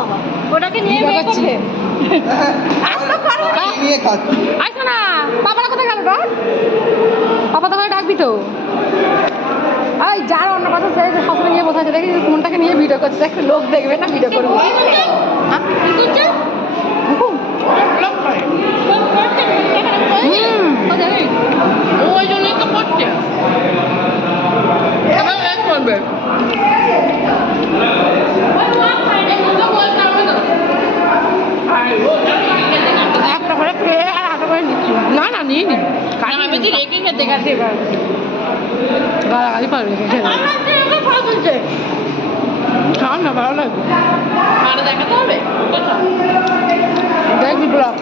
বাবা ওটাকে নিয়ে বের করছে নিয়ে খাচ্ছি। আইসো না পাপারা কোথায় গেল ডাক পাপা তো করে ডাকবি তো ওই যার অন্য পাশে সে সবসময় নিয়ে বসে আছে দেখি কোনটাকে নিয়ে ভিডিও করছে একটা লোক দেখবে না ভিডিও করবে ওই জন্যই তো করছে করবে একটা করে খেয়ে আর একটা করে নিচ্ছি না না নিয়ে নি আমি তো রেখে খেতে খাতে পারবো গালাগালি পারবে খাও না ভালো লাগবে আর দেখাতে হবে দেখবি ব্লগ